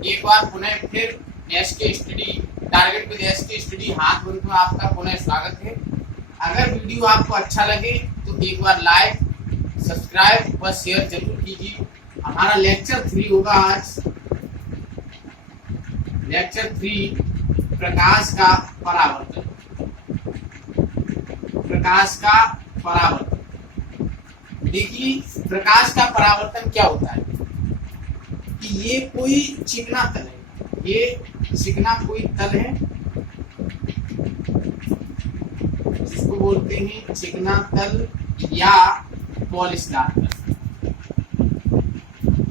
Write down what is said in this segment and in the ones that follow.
एक बार पुनः फिर SK study target with SK study हाथ बंद में आपका पुनः स्वागत है। अगर वीडियो आपको अच्छा लगे तो एक बार लाइक, सब्सक्राइब व शेयर जरूर कीजिए। हमारा लेक्चर 3 होगा आज। लेक्चर 3 प्रकाश का परावर्तन। प्रकाश का परावर्तन। देखिए प्रकाश का परावर्तन क्या होता है कि ये कोई चिकना तल है, ये चिकना कोई तल है जिसको बोलते हैं चिकना तल या पॉलिशदार तल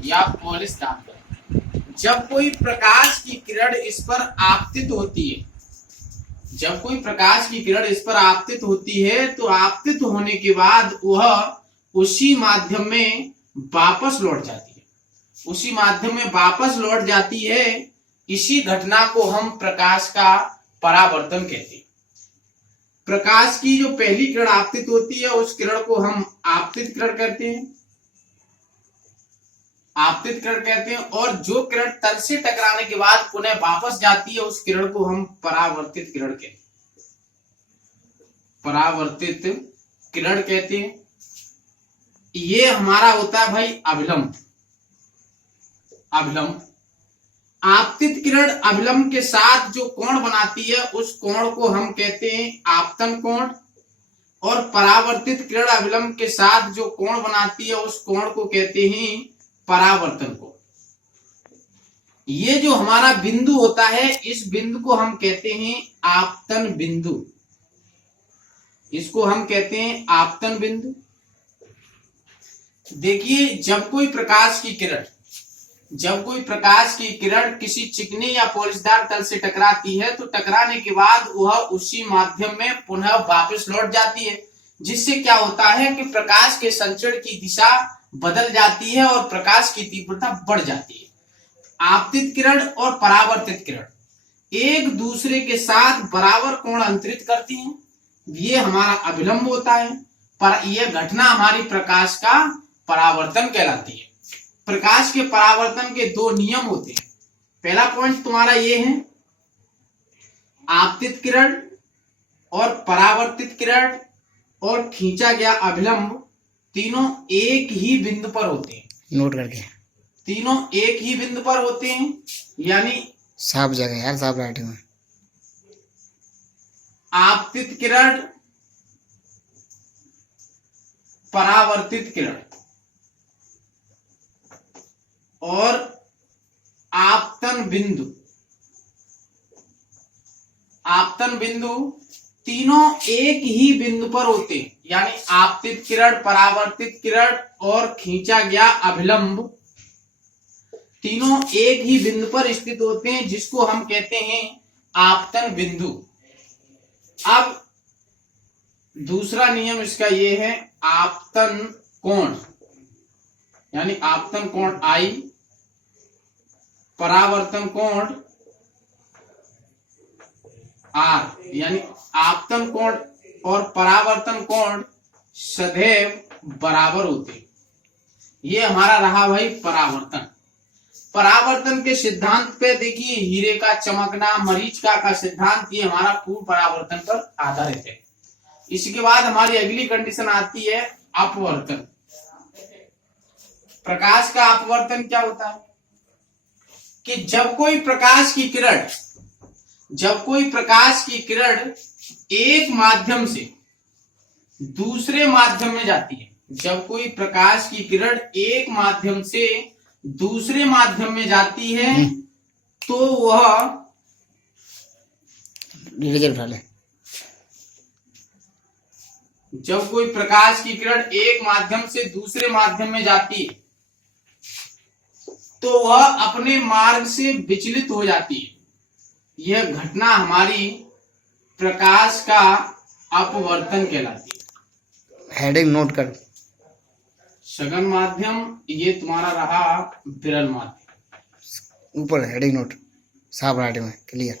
या पॉलिशदार तल। जब कोई प्रकाश की किरण इस पर आपतित होती है, जब कोई प्रकाश की किरण इस पर आपतित होती है तो आपतित होने के बाद वह उसी माध्यम में वापस लौट जाती है, उसी माध्यम में वापस लौट जाती है। इसी घटना को हम प्रकाश का परावर्तन कहते हैं। प्रकाश की जो पहली किरण आपतित होती है उस किरण को हम आपतित किरण कहते हैं, आपतित किरण कहते हैं। और जो किरण तल से टकराने के बाद पुनः वापस जाती है उस किरण को हम परावर्तित किरण कहते हैं, परावर्तित किरण कहते हैं। ये हमारा होता है भाई अभिलंब। अभिलंब आपतित किरण अभिलंब के साथ जो कोण बनाती है उस कोण को हम कहते हैं आपतन कोण, और परावर्तित किरण अभिलंब के साथ जो कोण बनाती है उस कोण को कहते हैं परावर्तन कोण। ये जो हमारा बिंदु होता है इस बिंदु को हम कहते हैं आपतन बिंदु, इसको हम कहते हैं आपतन बिंदु। देखिए जब कोई प्रकाश की किरण, जब कोई प्रकाश की किरण किसी चिकने या पॉलिशदार तल से टकराती है तो टकराने के बाद वह उसी माध्यम में पुनः वापस लौट जाती है, जिससे क्या होता है कि प्रकाश के संचरण की दिशा बदल जाती है और प्रकाश की तीव्रता बढ़ जाती है। आपतित किरण और परावर्तित किरण एक दूसरे के साथ बराबर कोण अंतरित करती हैं, ये हमारा अभिलंब होता है। पर यह घटना हमारी प्रकाश का परावर्तन कहलाती है। प्रकाश के परावर्तन के दो नियम होते हैं। पहला पॉइंट तुम्हारा ये है, आपतित किरण और परावर्तित किरण और खींचा गया अभिलंब तीनों एक ही बिंदु पर होते हैं। नोट करके, तीनों एक ही बिंदु पर होते हैं, यानी साफ जगह यार, साफ राइटिंग में। आपतित किरण, परावर्तित किरण और आपतन बिंदु, आपतन बिंदु तीनों एक ही बिंदु पर होते हैं, यानी आपतित किरण, परावर्तित किरण और खींचा गया अभिलंब तीनों एक ही बिंदु पर स्थित होते हैं, जिसको हम कहते हैं आपतन बिंदु। अब दूसरा नियम इसका ये है, आपतन कोण, यानी आपतन कोण I, परावर्तन कोण R, यानी आपतन कोण और परावर्तन कोण सदैव बराबर होते हैं। ये हमारा रहा भाई परावर्तन। परावर्तन के सिद्धांत पे देखिए, हीरे का चमकना, मरीचिका का सिद्धांत, ये हमारा पूर्ण परावर्तन पर आधारित है। इसके बाद हमारी अगली कंडीशन आती है अपवर्तन। प्रकाश का अपवर्तन क्या होता है कि जब कोई प्रकाश की किरण, जब कोई प्रकाश की किरण एक माध्यम से दूसरे माध्यम में जाती है, जब कोई प्रकाश की किरण एक माध्यम से दूसरे माध्यम में जाती है तो वह उठा ले। जब कोई प्रकाश की किरण एक माध्यम से दूसरे माध्यम में जाती है तो वह अपने मार्ग से विचलित हो जाती है। यह घटना हमारी प्रकाश का अपवर्तन कहलाती है। हेडिंग नोट कर। सघन माध्यम, ये तुम्हारा रहा विरल माध्यम। ऊपर हेडिंग नोट, साफ राइटिंग में, क्लियर।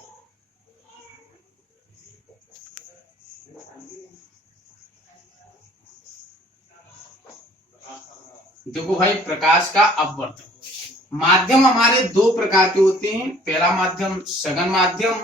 देखो भाई, प्रकाश का अपवर्तन, माध्यम हमारे दो प्रकार के होते हैं। पहला माध्यम सघन माध्यम,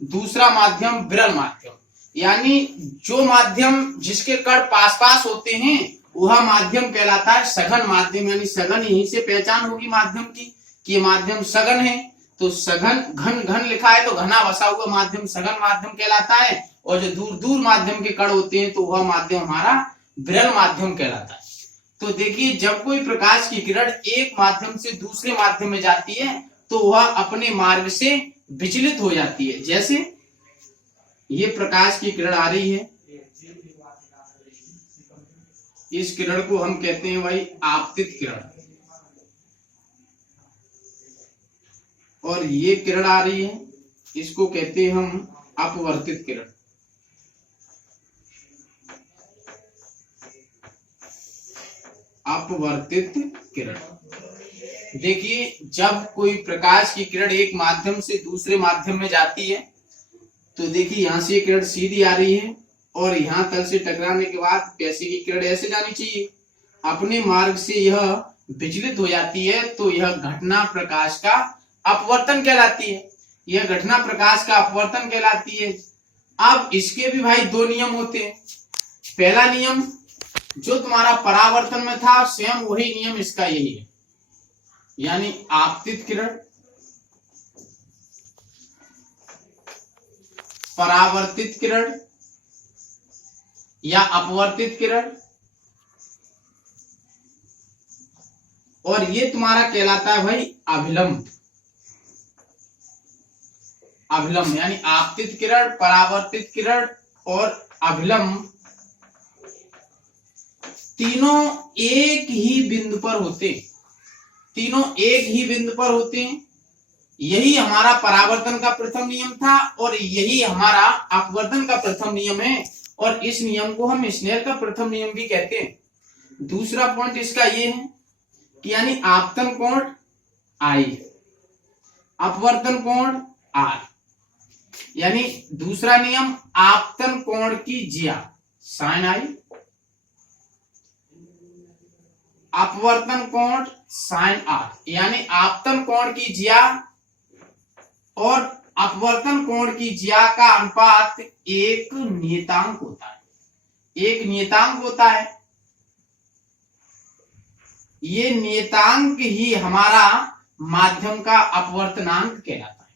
दूसरा माध्यम विरल माध्यम। यानी जो माध्यम जिसके कण पास पास होते हैं वह माध्यम कहलाता है सघन माध्यम। यानी सघन, यहीं से पहचान होगी माध्यम की कि ये माध्यम सघन है। तो सघन, घन घन लिखा है तो घना बसा हुआ माध्यम सघन माध्यम कहलाता है। और जो दूर दूर माध्यम के कण होते हैं तो वह माध्यम हमारा विरल माध्यम कहलाता है। तो देखिए, जब कोई प्रकाश की किरण एक माध्यम से दूसरे माध्यम में जाती है तो वह अपने मार्ग से विचलित हो जाती है। जैसे ये प्रकाश की किरण आ रही है, इस किरण को हम कहते हैं भाई आपतित किरण, और ये किरण आ रही है, इसको कहते हैं हम अपवर्तित किरण। अपवर्तित किरण। देखिए, जब कोई प्रकाश की किरण एक माध्यम से दूसरे माध्यम में जाती है तो देखिए यहां से किरण सीधी आ रही है और यहाँ तल से टकराने के बाद पैसे की किरण ऐसे जानी चाहिए, अपने मार्ग से यह विचलित हो जाती है तो यह घटना प्रकाश का अपवर्तन कहलाती है। यह घटना प्रकाश का अपवर्तन कहलाती है। अब इसके भी भाई दो नियम होते हैं। पहला नियम जो तुम्हारा परावर्तन में था स्वयं वही नियम इसका यही है, यानी आपतित किरण, परावर्तित किरण या अपवर्तित किरण, और ये तुम्हारा कहलाता है भाई अभिलंब। अभिलंब यानी आपतित किरण, परावर्तित किरण और अभिलंब तीनों एक ही बिंदु पर होते हैं। तीनों एक ही बिंदु पर होते हैं। यही हमारा परावर्तन का प्रथम नियम था और यही हमारा अपवर्तन का प्रथम नियम है, और इस नियम को हम स्नेल का प्रथम नियम भी कहते हैं। दूसरा पॉइंट इसका ये है कि यानी आपतन कोण I, अपवर्तन कोण R। यानी दूसरा नियम आपतन कोण की ज्या साइन I, अपवर्तन कोण साइन R। यानी आपतन कोण की ज्या और अपवर्तन कोण की ज्या का अनुपात एक नियतांक होता है। एक नियतांक होता है। ये नियतांक ही हमारा माध्यम का अपवर्तनांक कहलाता है।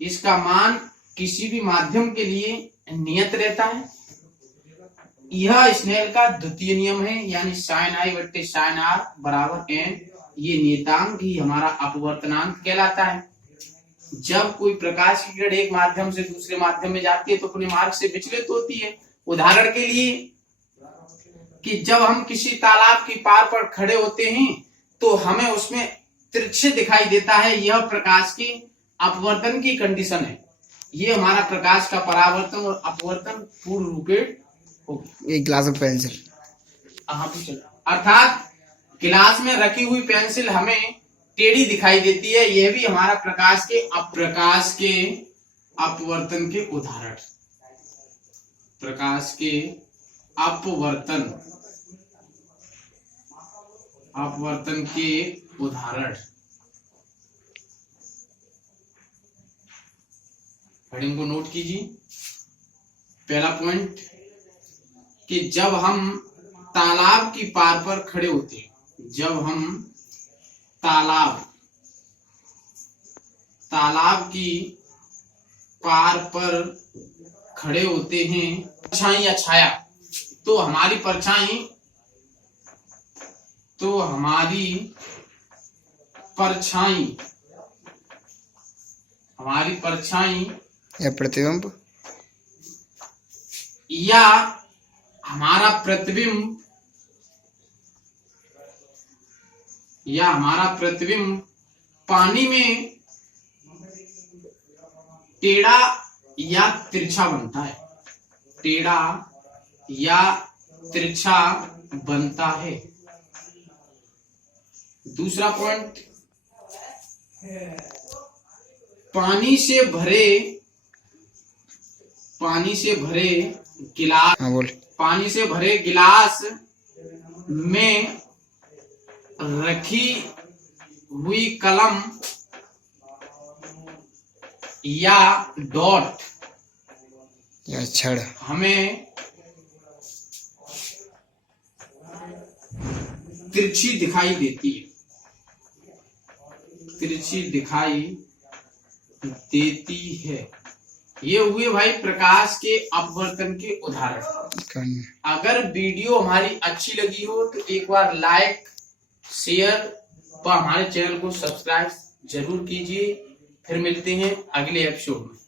इसका मान किसी भी माध्यम के लिए नियत रहता है। यह स्नेल का द्वितीय नियम है, यानी साइन I बट्टे साइन R बराबर n। ये नियतांक ही हमारा अपवर्तनांक कहलाता है। जब कोई प्रकाश की किरण एक माध्यम से दूसरे माध्यम में जाती है तो अपने मार्ग से विचलित होती है। उदाहरण के लिए कि जब हम किसी तालाब की पार पर खड़े होते हैं तो हमें उसमें तिरछे दिखाई देता है, यह प्रकाश की अपवर्तन की कंडीशन है। ये हमारा प्रकाश का परावर्तन और अपवर्तन पूर्ण रूपेण हो। एक गिलास में पेंसिल, अर्थात गिलास में रखी हुई पेंसिल हमें टेढ़ी दिखाई देती है। यह भी हमारा प्रकाश के अपवर्तन के उदाहरण। प्रकाश के अपवर्तन के उदाहरण। हेडिंग को नोट कीजिए। पहला पॉइंट कि जब हम तालाब की पार पर खड़े होते हैं, जब हम तालाब की पार पर खड़े होते हैं, परछाई या छाया, तो हमारी परछाई या प्रतिबिंब या हमारा प्रतिबिंब पानी में टेढ़ा या तिरछा बनता है। टेढ़ा या तिरछा बनता है। दूसरा पॉइंट, पानी से भरे गिलास, पानी से भरे गिलास में रखी हुई कलम या डॉट या छड़ हमें तिरछी दिखाई देती है, तिरछी दिखाई देती है। ये हुए भाई प्रकाश के अपवर्तन के उदाहरण। अगर वीडियो हमारी अच्छी लगी हो तो एक बार लाइक, शेयर व हमारे चैनल को सब्सक्राइब जरूर कीजिए। फिर मिलते हैं अगले एपिसोड में।